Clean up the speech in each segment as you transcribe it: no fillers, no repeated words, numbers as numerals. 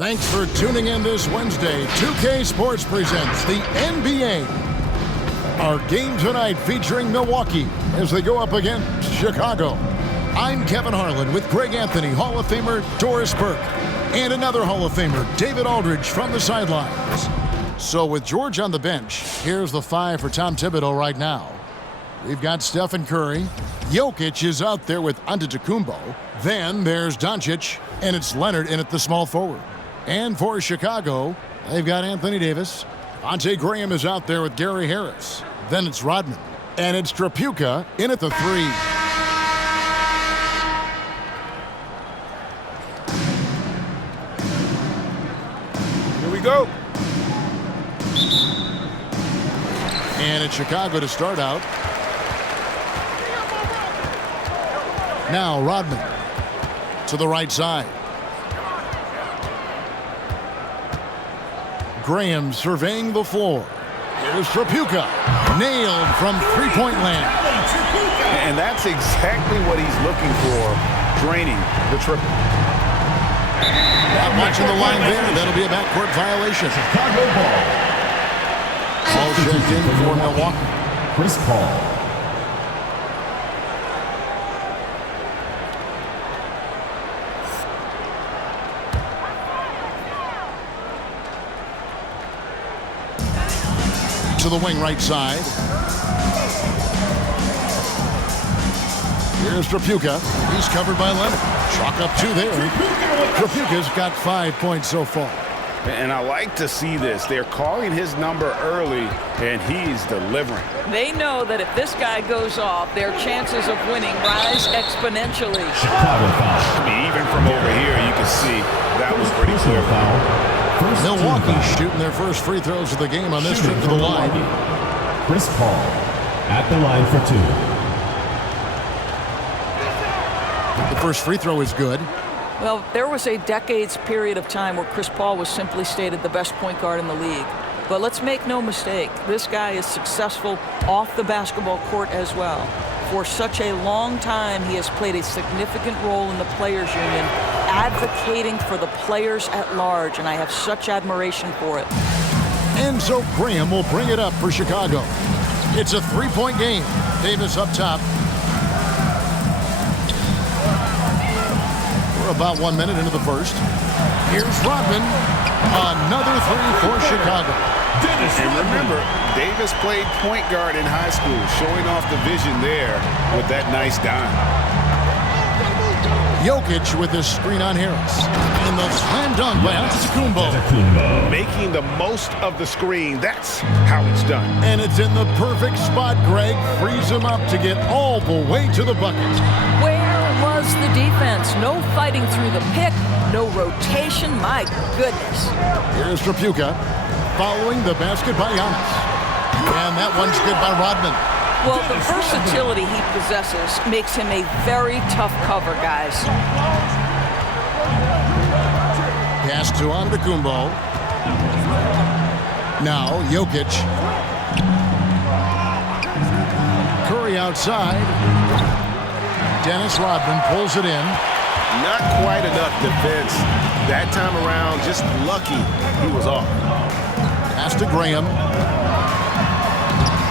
Thanks for tuning in this Wednesday. 2K Sports presents the NBA. Our game tonight featuring Milwaukee as they go up against Chicago. I'm Kevin Harlan with Greg Anthony, Hall of Famer Doris Burke, and another Hall of Famer, David Aldridge, from the sidelines. So with George on the bench, here's the five for Tom Thibodeau right now. We've got Stephen Curry. Jokic is out there with Antetokounmpo. Then there's Doncic, and it's Leonard in at the small forward. And for Chicago, they've got Anthony Davis. Devontae Graham is out there with Gary Harris. Then it's Rodman. And it's Trapuka in at the three. Here we go. And it's Chicago to start out. Now Rodman to the right side. Graham surveying the floor. Here's Trapuka. Nailed from three-point land. And that's exactly what he's looking for, draining the triple. Not watching the line there. That'll be a backcourt violation. Chicago ball. Ball checked in for Milwaukee. Chris Paul. To the wing right side. Here's Trapuka. He's covered by Leonard. Chalk up two there. Trapuka's got 5 points so far. And I like to see this. They're calling his number early, and he's delivering. They know that if this guy goes off, their chances of winning rise exponentially. Chicago foul. I mean, even from over here, you can see that was pretty clear. Foul. First Milwaukee shooting their first free throws of the game on this trip to the line. Chris Paul at the line for two. The first free throw is good. Well, there was a decades period of time where Chris Paul was simply stated the best point guard in the league. But let's make no mistake, this guy is successful off the basketball court as well. For such a long time, he has played a significant role in the players' union, advocating for the players at large, and I have such admiration for it. And so Graham will bring it up for Chicago. It's a three-point game. Davis up top. We're about 1 minute into the first. Here's Rodman. Another three for Chicago. And remember, Davis played point guard in high school, showing off the vision there with that nice dime. Jokic with his screen on Harris. And the slam dunk by Antetokounmpo. Making the most of the screen. That's how it's done. And it's in the perfect spot, Greg. Frees him up to get all the way to the bucket. Where was the defense? No fighting through the pick, no rotation. My goodness. Here's Trapuka following the basket by Giannis. And that one's good by Rodman. Well, the versatility he possesses makes him a very tough cover, guys. Pass to Antetokounmpo. Now Jokic. Curry outside. Dennis Rodman pulls it in. Not quite enough defense. That time around, just lucky he was off. Pass to Graham.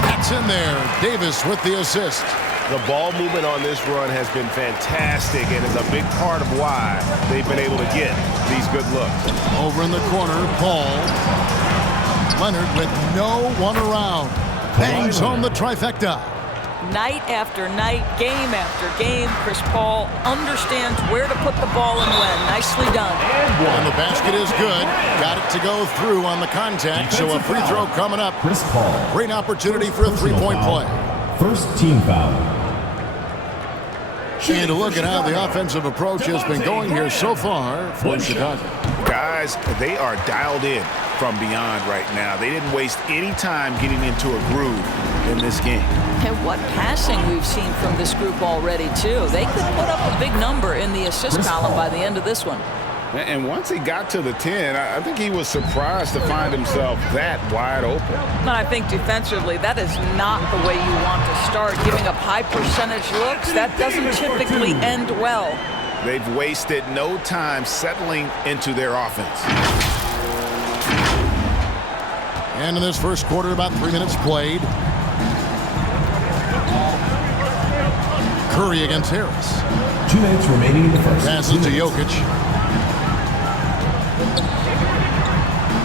That's in there. Davis with the assist. The ball movement on this run has been fantastic and is a big part of why they've been able to get these good looks. Over in the corner, Paul. Leonard with no one around. Bangs home the trifecta. Night after night, game after game, Chris Paul understands where to put the ball and when. Nicely done. And the basket is good. Got it to go through on the contact, so a free throw coming up. Chris Paul. Great opportunity for a three-point play. First team foul. And to look at how the offensive approach has been going here so far for Chicago. Guys, they are dialed in from beyond right now. They didn't waste any time getting into a groove in this game. And what passing we've seen from this group already, too. They could put up a big number in the assist column by the end of this one. And once he got to the 10, I think he was surprised to find himself that wide open. And I think defensively, that is not the way you want to start. Giving up high percentage looks, that doesn't typically end well. They've wasted no time settling into their offense. And in this first quarter, about 3 minutes played. Curry against Harris. 2 minutes remaining in the first. Passes to Jokic.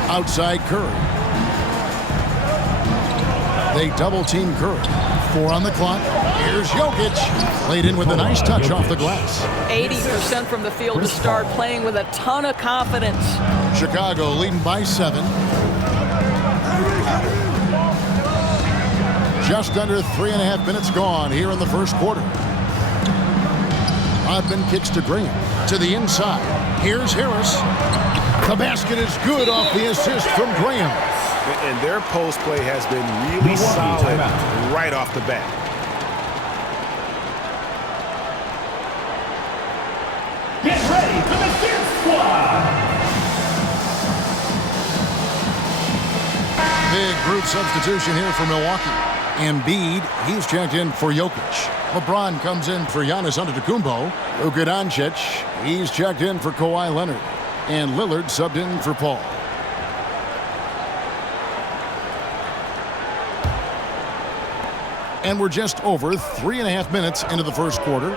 Outside Curry. They double-team Curry. 4 on the clock. Here's Jokic. Laid in with a nice touch off the glass. 80% from the field to start, playing with a ton of confidence. Chicago leading by 7. Just under 3.5 minutes gone here in the first quarter. Rodman kicks to Graham. To the inside. Here's Harris. The basket is good off the assist from Graham. And their post play has been really solid right off the bat. Get ready for the Fierce Squad! Big group substitution here for Milwaukee. Embiid, he's checked in for Jokic. LeBron comes in for Giannis Antetokounmpo. Luka Doncic, he's checked in for Kawhi Leonard. And Lillard subbed in for Paul. And we're just over 3.5 minutes into the first quarter.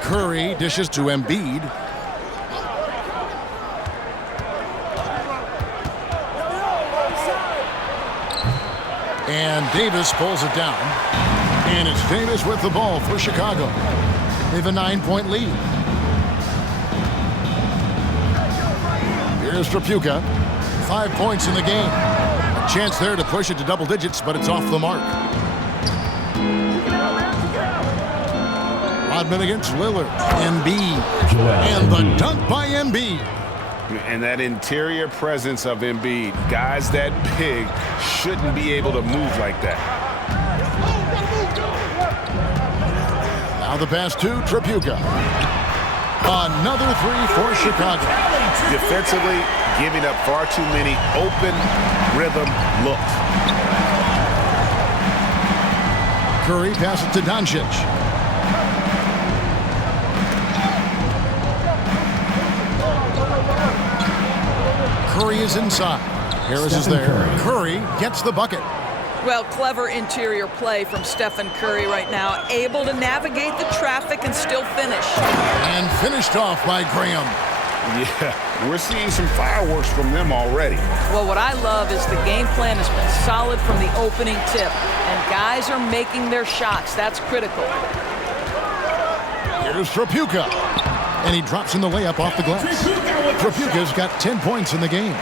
Curry dishes to Embiid. And Davis pulls it down. And it's Davis with the ball for Chicago. They have a 9-point lead. Here's Trapuka. 5 points in the game. A chance there to push it to double digits, but it's off the mark. Rodman against Lillard. Embiid. And the dunk by Embiid. And that interior presence of Embiid, guys that big shouldn't be able to move like that. Now the pass to Trapuka. Another 3 for Chicago. Defensively, giving up far too many open rhythm looks. Curry passes to Doncic. Curry is inside. Harris is there. Curry gets the bucket. Well, clever interior play from Stephen Curry right now, able to navigate the traffic and still finish. And finished off by Graham. Yeah, we're seeing some fireworks from them already. Well, what I love is the game plan has been solid from the opening tip, and guys are making their shots. That's critical. Here's Trapuka. And he drops in the layup off the glass. Trapuka's got 10 points in the game.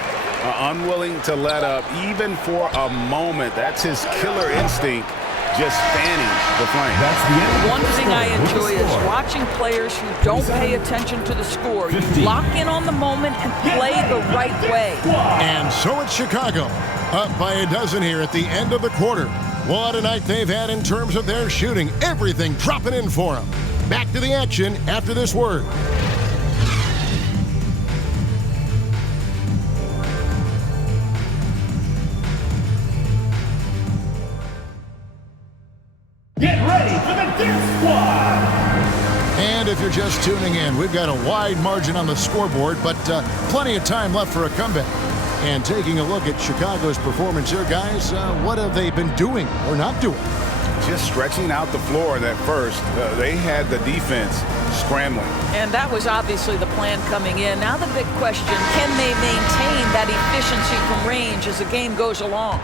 Unwilling to let up even for a moment. That's his killer instinct, just fanning the flame. One thing I enjoy is watching players who don't pay attention to the score. You lock in on the moment and play the right way. And so it's Chicago, up by a dozen here at the end of the quarter. What a night they've had in terms of their shooting. Everything dropping in for them. Back to the action after this word. Get ready for the Fierce Squad! And if you're just tuning in, we've got a wide margin on the scoreboard, but plenty of time left for a comeback. And taking a look at Chicago's performance here, guys, what have they been doing or not doing? Just stretching out the floor at first. They had the defense scrambling. And that was obviously the plan coming in. Now the big question, can they maintain that efficiency from range as the game goes along?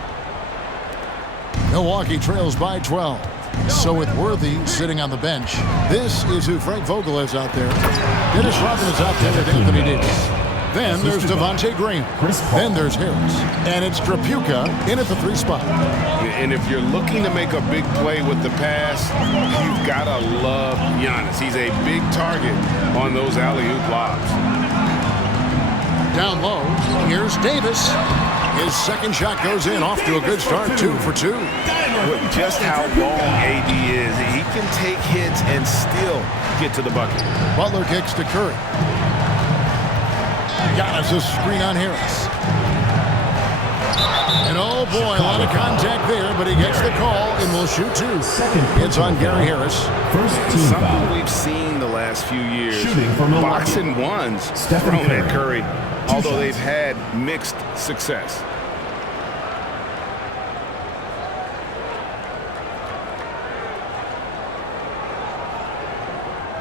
Milwaukee trails by 12. So with Worthy sitting on the bench, this is who Frank Vogel is out there. Dennis Rodman is out there with Anthony Davis. Then there's Devontae Graham. Then there's Harris. And it's Trapuka in at the 3 spot. And if you're looking to make a big play with the pass, you've got to love Giannis. He's a big target on those alley-oop lobs. Down low, here's Davis. His second shot goes in, off to a good start, 2 for 2. With just how long AD is, he can take hits and still get to the bucket. Butler kicks to Curry. Giannis' screen on Harris. And oh boy, a lot of contact there, but he gets the call and will shoot two. It's on Gary Harris. First team Something foul. we've seen the last few years. Shooting from Milwaukee. Boxing ones Stephen thrown at Curry. Curry, Two although shots. they've had mixed success.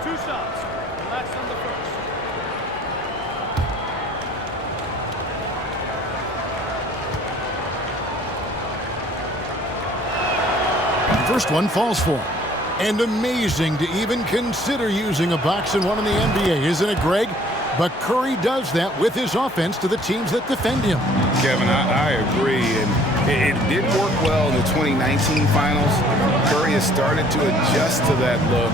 Two shots. Relax on the first. First one falls for him. And amazing to even consider using a boxing one in the NBA, isn't it, Greg? But Curry does that with his offense to the teams that defend him. Kevin, I agree, and it didn't work well in the 2019 finals. Curry has started to adjust to that look.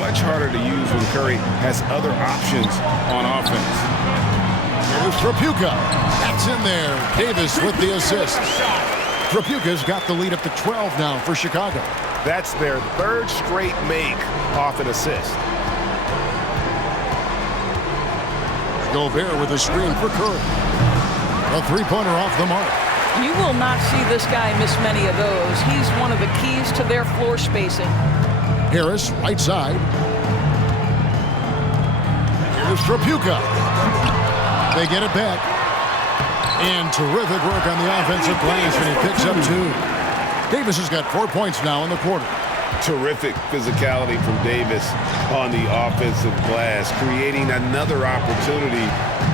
Much harder to use when Curry has other options on offense. Here's Trapuka. That's in there. Davis with the assist. Trapuka's got the lead up to 12 now for Chicago. That's their third straight make off an assist. Gobert with a screen for Curry. A three-pointer off the mark. You will not see this guy miss many of those. He's one of the keys to their floor spacing. Harris, right side. Here's Trapuka. They get it back. And terrific work on the offensive glass, and he picks up two. Davis has got 4 points now in the quarter. Terrific physicality from Davis on the offensive glass, creating another opportunity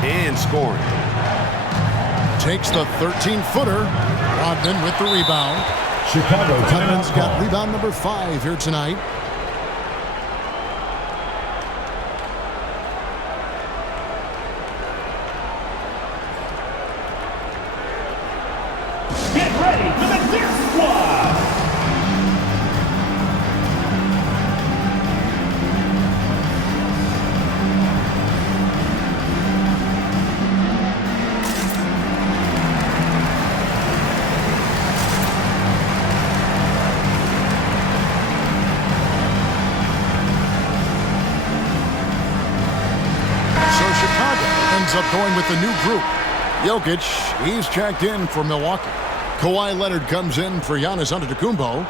and scoring. Takes the 13-footer. Rodman with the rebound. Chicago Rodman's timeout got call. rebound number 5 here tonight. Get ready for the Deer Squad. So Chicago ends up going with the new group. Jokic, he's checked in for Milwaukee. Kawhi Leonard comes in for Giannis Antetokounmpo.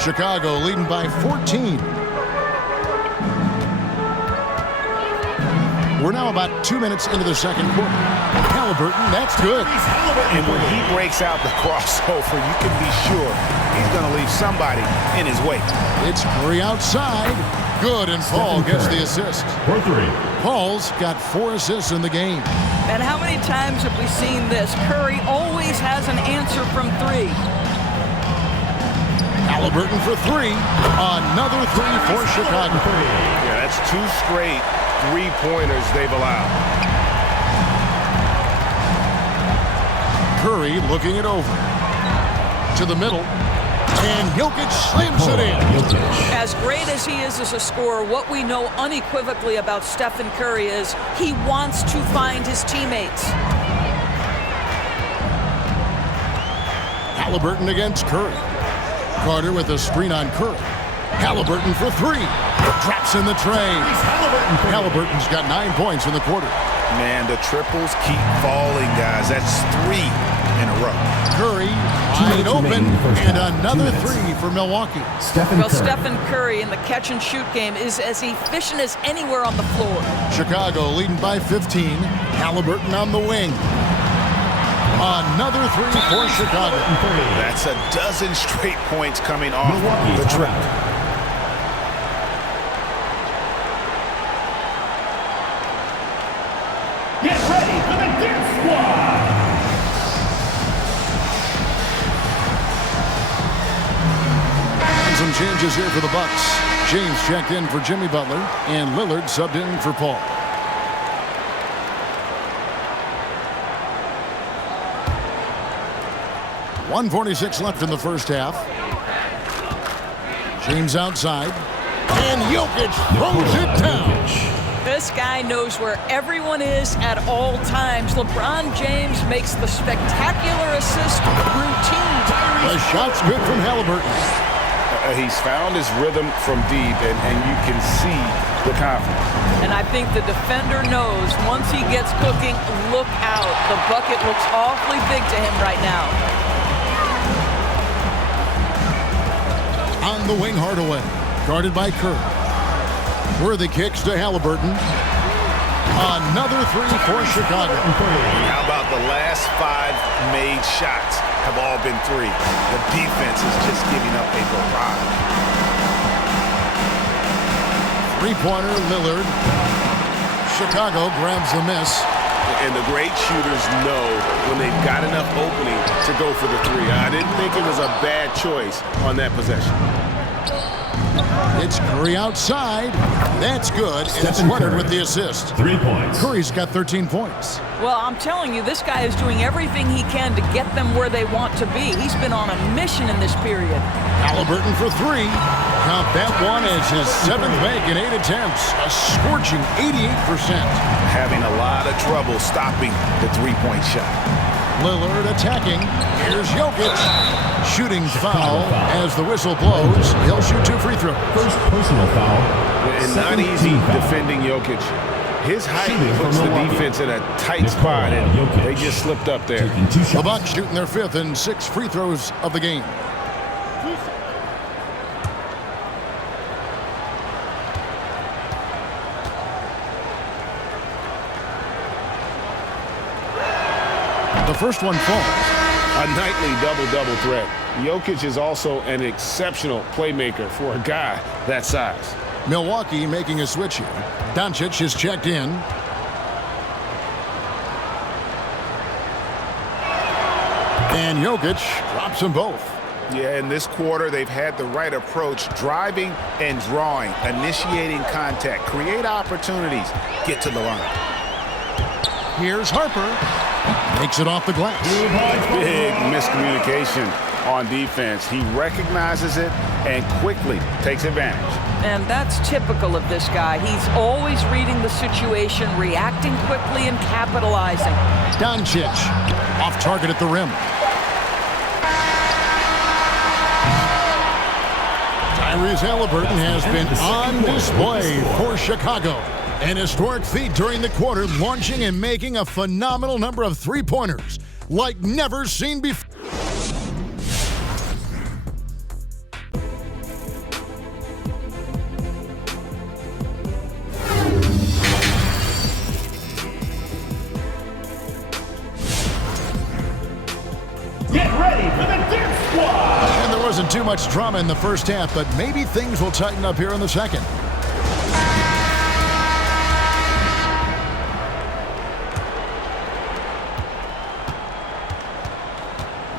Chicago leading by 14. We're now about 2 minutes into the second quarter. Halliburton, that's good. And when he breaks out the crossover, you can be sure he's going to leave somebody in his wake. It's Curry outside. Good, and Paul gets the assist. For three. Paul's got 4 assists in the game. And how many times have we seen this? Curry always has an answer from three. Halliburton for 3. Another 3 for Chicago. Yeah, that's 2 straight three-pointers they've allowed. Curry looking it over. To the middle. And Jokic slams it in. Jokic. As great as he is as a scorer, what we know unequivocally about Stephen Curry is he wants to find his teammates. Halliburton against Curry. Carter with a screen on Curry. Halliburton for 3. Traps in the tray. Halliburton's got 9 points in the quarter. Man, the triples keep falling, guys. That's 3 in a row. Curry wide open, and another 3 for Milwaukee. Stephen Curry. Stephen Curry in the catch-and-shoot game is as efficient as anywhere on the floor. Chicago leading by 15. Halliburton on the wing. Another 3 for Chicago. That's a dozen straight points coming off Milwaukee the trip. timeout. Get ready for the Deer Squad. And some changes here for the Bucks. James checked in for Jimmy Butler, and Lillard subbed in for Paul. .146 left in the first half. James outside. And Jokic throws it down. This guy knows where everyone is at all times. LeBron James makes the spectacular assist routine. The shot's good from Halliburton. He's found his rhythm from deep, and you can see the confidence. And I think the defender knows once he gets cooking, look out. The bucket looks awfully big to him right now. On the wing, Hardaway, guarded by Kerr. Worthy kicks to Halliburton. Another three for Chicago. How about the last 5 made shots have all been 3? The defense is just giving up a barrage. Three-pointer, Lillard. Chicago grabs the miss. And the great shooters know when they've got enough opening to go for the 3. I didn't think it was a bad choice on that possession. It's Curry outside. That's good. And it's Leonard with the assist. 3 points. Curry's got 13 points. Well, I'm telling you, this guy is doing everything he can to get them where they want to be. He's been on a mission in this period. Halliburton for 3. Count that one as his 7th make in 8 attempts. A scorching 88%. Having a lot of trouble stopping the 3-point shot. Lillard attacking. Here's Jokic. Shooting foul as the whistle blows. He'll shoot 2 free throws. First personal foul. And not easy defending Jokic. His height puts the defense in a tight spot, and they just slipped up there. The Bucks shooting their 5th and 6th free throws of the game. The first one falls. A nightly double-double threat. Jokic is also an exceptional playmaker for a guy that size. Milwaukee making a switch here. Doncic is checked in. And Jokic drops them both. Yeah, in this quarter, they've had the right approach, driving and drawing, initiating contact, create opportunities, get to the line. Here's Harper. Makes it off the glass. Big miscommunication on defense. He recognizes it and quickly takes advantage. And that's typical of this guy. He's always reading the situation, reacting quickly, and capitalizing. Doncic off target at the rim. Tyrese Halliburton has been on display for Chicago. An historic feat during the quarter, launching and making a phenomenal number of three-pointers like never seen before. Get ready for the dance squad! And there wasn't too much drama in the first half, but maybe things will tighten up here in the second.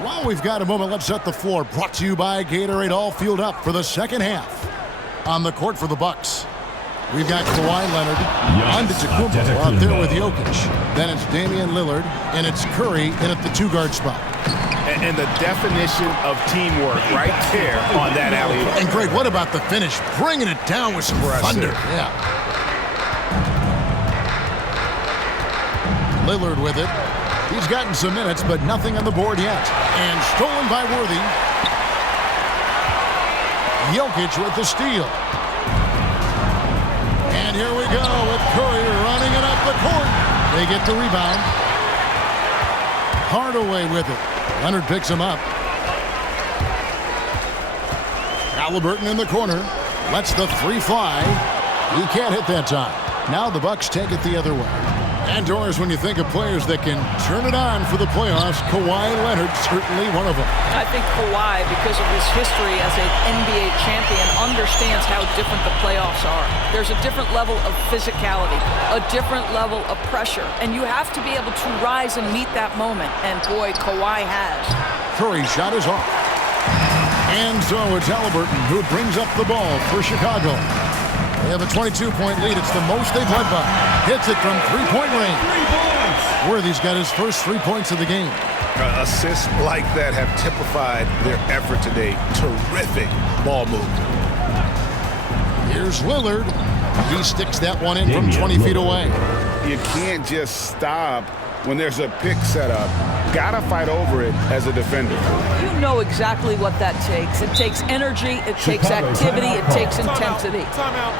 While we've got a moment, let's set the floor. Brought to you by Gatorade, all fueled up for the second half. On the court for the Bucks, we've got Kawhi Leonard, Antetokounmpo out there with Jokic. Then it's Damian Lillard, and it's Curry in at the two-guard spot. And the definition of teamwork right there on that alley-oop. And Greg, what about the finish? Bringing it down with some thunder. Yeah. Lillard with it. He's gotten some minutes, but nothing on the board yet. And stolen by Worthy. Jokic with the steal. And here we go with Curry running it up the court. They get the rebound. Hardaway with it. Leonard picks him up. Halliburton in the corner. Lets the three fly. He can't hit that time. Now the Bucks take it the other way. And Doris, when you think of players that can turn it on for the playoffs, Kawhi Leonard certainly one of them. I think Kawhi, because of his history as an NBA champion, understands how different the playoffs are. There's a different level of physicality, a different level of pressure, and you have to be able to rise and meet that moment. And boy, Kawhi has. Curry's shot is off. And so it's Halliburton who brings up the ball for Chicago. They have a 22-point lead. It's the most they've led by. Hits it from three-point range. Worthy's got his first 3 points of the game. Assists like that have typified their effort today. Terrific ball movement. Here's Lillard. He sticks that one in from 20 feet away. You can't just stop when there's a pick set up. Gotta fight over it as a defender. You know exactly what that takes. It takes energy, it takes activity, it takes intensity. Timeout.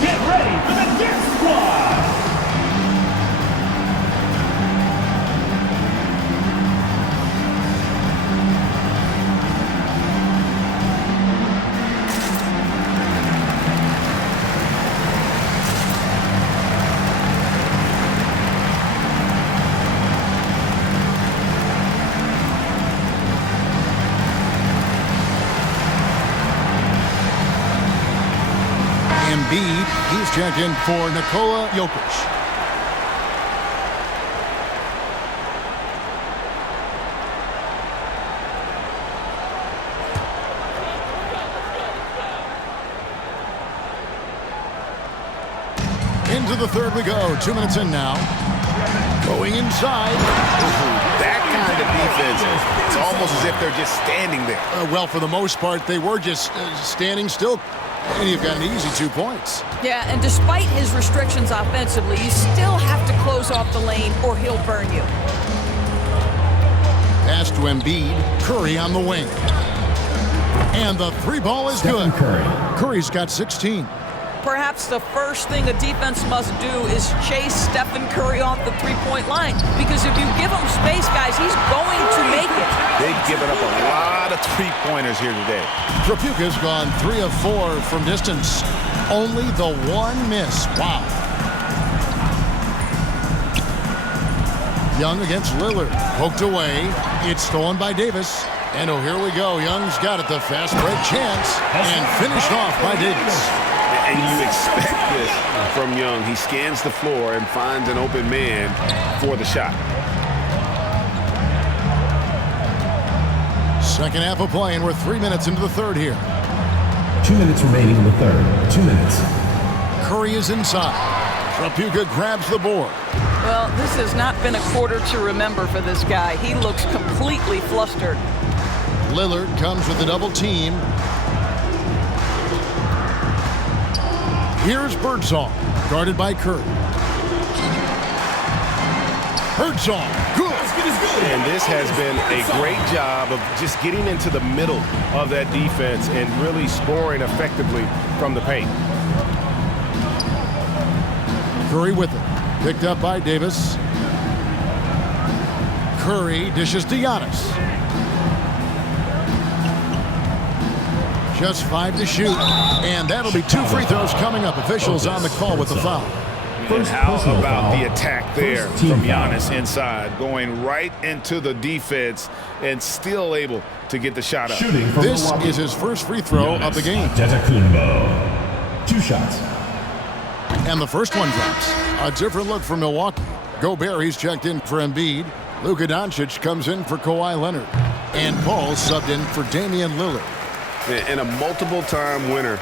Get ready for the Death Squad! Embiid, he's checked in for Nikola Jokic. Into the third we go. 2 minutes in now. Going inside. That kind of defense, it's almost as if they're just standing there. Well, for the most part, they were just standing still. And you've got an easy 2 points. Yeah, and despite his restrictions offensively, you still have to close off the lane or he'll burn you. Pass to Embiid. Curry on the wing. And the three ball is good. Curry's got 16. Perhaps the first thing a defense must do is chase Stephen Curry off the three-point line. Because if you give him space, guys, he's going to make it. They've given up a lot of three-pointers here today. Trapuka's gone 3 of 4 from distance. Only the one miss. Wow. Young against Lillard. Poked away. It's stolen by Davis. And oh, here we go. Young's got it. The fast break chance. And finished off by Davis. And you expect this from Young. He scans the floor and finds an open man for the shot. Second half of play, and we're 3 minutes into the third here. 2 minutes remaining in the third. 2 minutes. Curry is inside. Trapuka grabs the board. Well, this has not been a quarter to remember for this guy. He looks completely flustered. Lillard comes with a double team. Here's Birdsong, guarded by Curry. Birdsong, good. And this has been a great job of just getting into the middle of that defense and really scoring effectively from the paint. Curry with it. Picked up by Davis. Curry dishes to Giannis. Just 5 to shoot. And that'll be 2 free throws coming up. Officials on the call with the foul. And how about the attack there from Giannis inside, going right into the defense and still able to get the shot up. This is his first free throw of the game. Antetokounmpo. 2 shots. And the first one drops. A different look for Milwaukee. Gobert, he's checked in for Embiid. Luka Doncic comes in for Kawhi Leonard. And Paul subbed in for Damian Lillard. And a multiple-time winner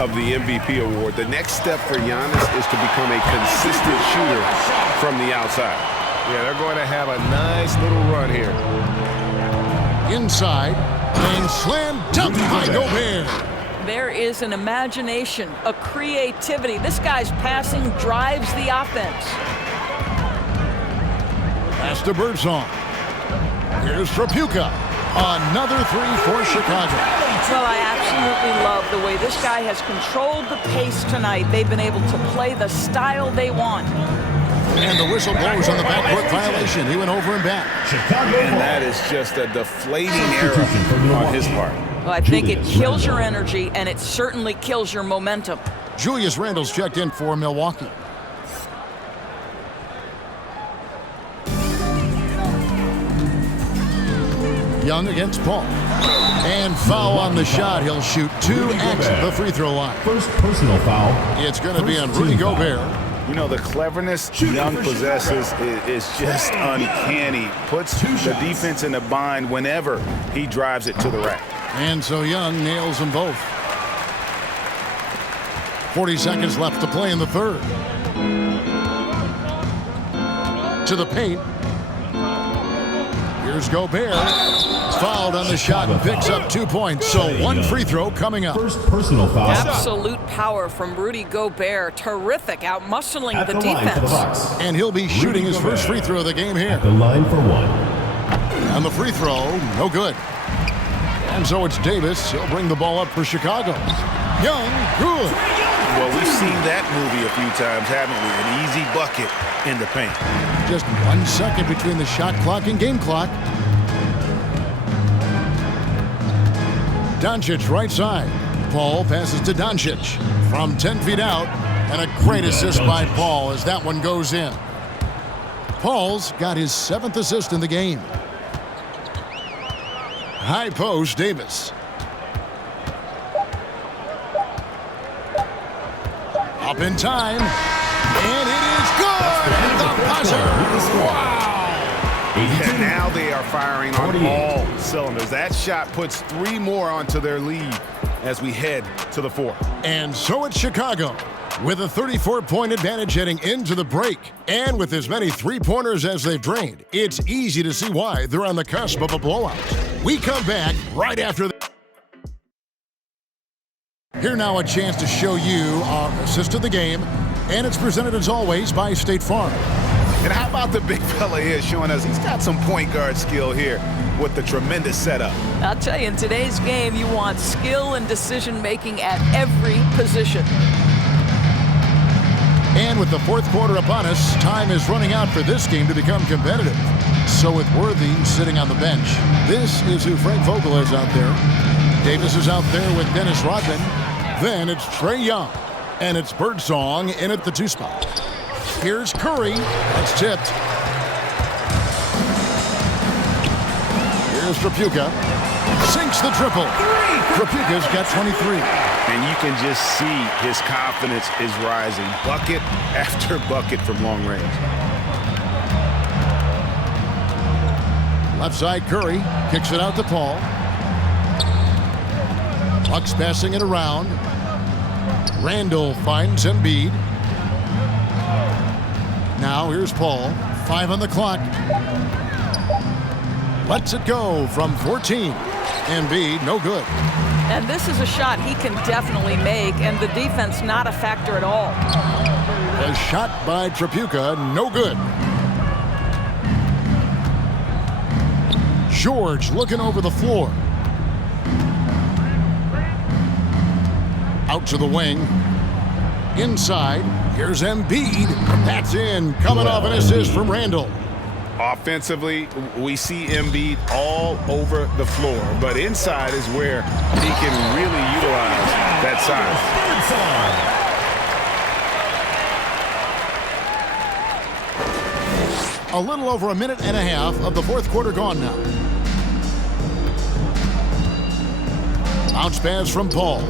of the MVP award. The next step for Giannis is to become a consistent shooter from the outside. Yeah, they're going to have a nice little run here. Inside, and slam dunk by Gobert. There is an imagination, a creativity. This guy's passing drives the offense. Pass to Birdsong. Here's Trapuka. Another 3 for Chicago. Well, I absolutely love the way this guy has controlled the pace tonight. They've been able to play the style they want. And the whistle blows on the backcourt violation. He went over and back. And that is just a deflating error on his part. Well, I think it kills your energy, and it certainly kills your momentum. Julius Randle's checked in for Milwaukee. Young against Paul. And foul on the shot. He'll shoot 2 at the free throw line. First personal foul. It's going to be on Rudy Gobert. You know, the cleverness Young possesses is just uncanny. Puts the defense in a bind whenever he drives it to the rack. And so Young nails them both. 40 seconds left to play in the third. To the paint. Here's Gobert. fouled on the shot and picks up 2 points. So one free throw coming up. First personal foul. Absolute power from Rudy Gobert. Terrific, out-muscling At the the line for the defense. Bucks. And he'll be shooting his first free throw of the game here. At the line for 1. And the free throw, no good. And so it's Davis. He'll bring the ball up for Chicago. Young, good. Well, we've seen that movie a few times, haven't we? An easy bucket in the paint. Just 1 second between the shot clock and game clock. Doncic right side. Paul passes to Doncic from 10 feet out. And a great assist by Paul as that one goes in. Paul's got his 7th assist in the game. High post, Davis. Up in time. And it is good at the buzzer. Wow. And now they are firing on all cylinders. That shot puts 3 more onto their lead as we head to the 4th. And so it's Chicago with a 34-point advantage heading into the break. And with as many three-pointers as they've drained, it's easy to see why they're on the cusp of a blowout. We come back right after the... Here now a chance to show you our assist of the game, and it's presented as always by State Farm. And how about the big fella here showing us he's got some point guard skill here with the tremendous setup. I'll tell you, in today's game, you want skill and decision-making at every position. And with the 4th quarter upon us, time is running out for this game to become competitive. So with Worthy sitting on the bench, this is who Frank Vogel is out there. Davis is out there with Dennis Rodman. Then it's Trae Young. And it's Birdsong in at the 2 spot. Here's Curry. That's tipped. Here's Trapuka. Sinks the triple. Trapuka's got 23. And you can just see his confidence is rising. Bucket after bucket from long range. Left side Curry. Kicks it out to Paul. Bucks passing it around. Randall finds Embiid. Now here's Paul. 5 on the clock. Lets it go from 14. Embiid, no good. And this is a shot he can definitely make, and the defense not a factor at all. A shot by Trapuka, no good. George looking over the floor. Out to the wing. Inside, here's Embiid. That's in, coming off an assist from Randall. Offensively, we see Embiid all over the floor, but inside is where he can really utilize that size. A little over a minute and a half of the 4th quarter gone now. Bounce pass from Paul.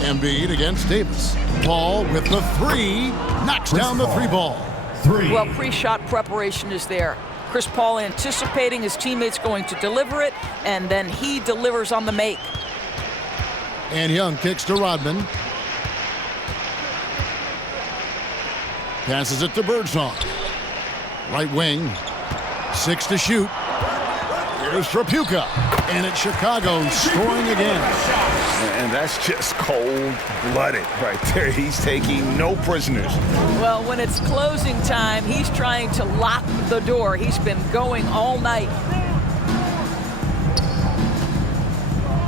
Embiid against Davis. Paul with the 3. Knocks down the 3 ball. 3. Well, pre-shot preparation is there. Chris Paul anticipating his teammates going to deliver it, and then he delivers on the make. And Young kicks to Rodman. Passes it to Birdsong. Right wing. 6 to shoot. Here's Trapuka. And it's Chicago scoring again. And that's just cold-blooded right there. He's taking no prisoners. Well, when it's closing time, he's trying to lock the door. He's been going all night.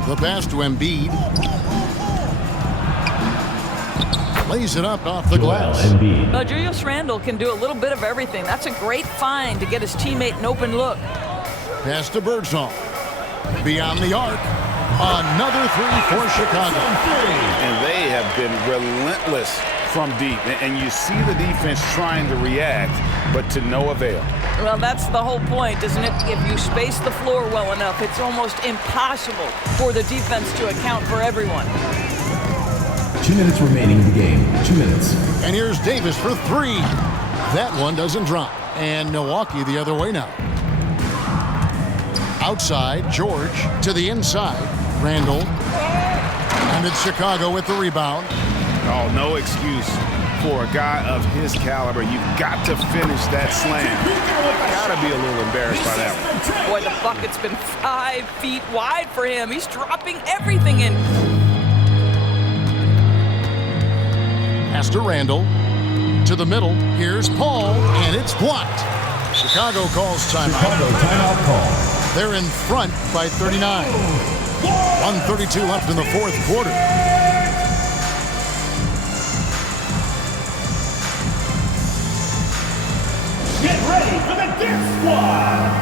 The pass to Embiid. Lays it up off the glass. Julius Randle can do a little bit of everything. That's a great find to get his teammate an open look. Pass to Birdsong. Beyond the arc. Another 3 for Chicago. And they have been relentless from deep. And you see the defense trying to react, but to no avail. Well, that's the whole point, isn't it? If you space the floor well enough, it's almost impossible for the defense to account for everyone. 2 minutes remaining in the game. 2 minutes. And here's Davis for 3. That one doesn't drop. And Milwaukee the other way now. Outside, George to the inside. Randall. And it's Chicago with the rebound. Oh, no excuse for a guy of his caliber. You've got to finish that slam. Got to be a little embarrassed by that one. Boy, the bucket's been 5 feet wide for him. He's dropping everything in. Pass to Randall. To the middle. Here's Paul, and it's blocked. Chicago calls timeout. Chicago timeout call. They're in front by 39. 1:32 left in the fourth quarter. Get ready for the Dance Squad.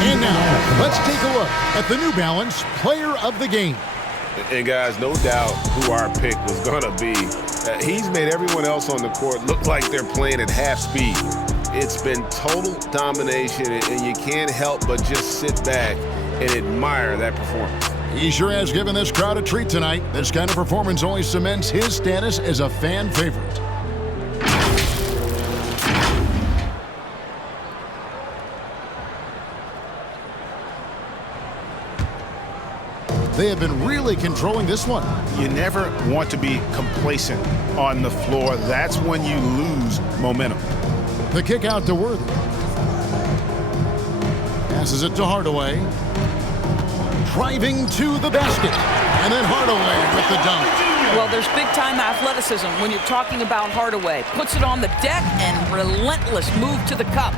And now, let's take a look at the New Balance Player of the Game. And guys, no doubt who our pick was going to be. He's made everyone else on the court look like they're playing at half speed. It's been total domination, and you can't help but just sit back and admire that performance. He sure has given this crowd a treat tonight. This kind of performance only cements his status as a fan favorite. They have been really controlling this one. You never want to be complacent on the floor. That's when you lose momentum. The kick out to Worthy. Passes it to Hardaway. Driving to the basket. And then Hardaway with the dunk. Well, there's big-time athleticism when you're talking about Hardaway. Puts it on the deck and relentless move to the cup.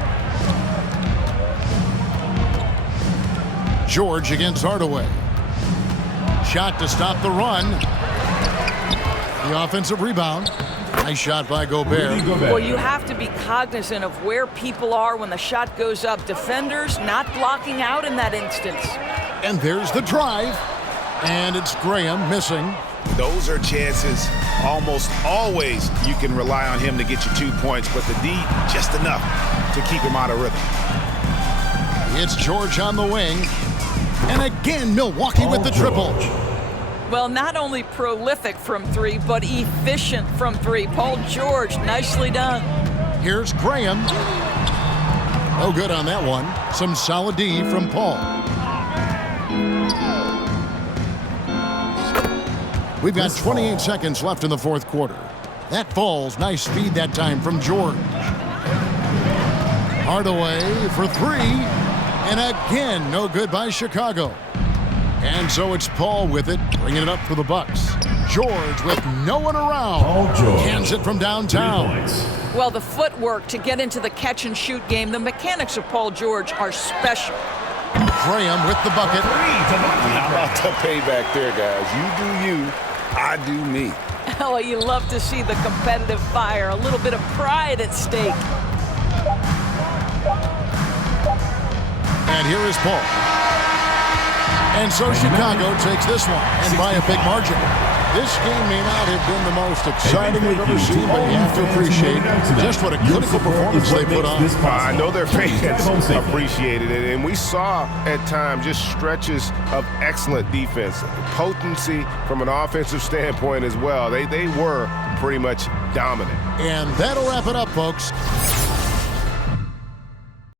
George against Hardaway. Shot to stop the run. The offensive rebound. Nice shot by Gobert. Well, you have to be cognizant of where people are when the shot goes up. Defenders not blocking out in that instance. And there's the drive. And it's Graham missing. Those are chances. Almost always you can rely on him to get you 2 points, but the D just enough to keep him out of rhythm. It's George on the wing. And again, Milwaukee with the triple. Well, not only prolific from three, but efficient from three. Paul George, nicely done. Here's Graham. No good on that one. Some solid D from Paul. We've got 28 seconds left in the fourth quarter. That falls. Nice feed that time from George. Hardaway for three. And again, no good by Chicago. And so it's Paul with it, bringing it up for the Bucks. George with no one around. Paul George. Hands it from downtown. Well, the footwork to get into the catch-and-shoot game, the mechanics of Paul George are special. Graham with the bucket. How about the payback there, guys? You do you, I do me. Oh, you love to see the competitive fire, a little bit of pride at stake. And here is Paul. And so Chicago takes this one, and by a big margin. This game may not have been the most exciting we've ever seen, but you have to appreciate just what a critical performance they put on. I know their fans appreciated it, and we saw at times just stretches of excellent defense, potency from an offensive standpoint as well. They were pretty much dominant. And that'll wrap it up, folks.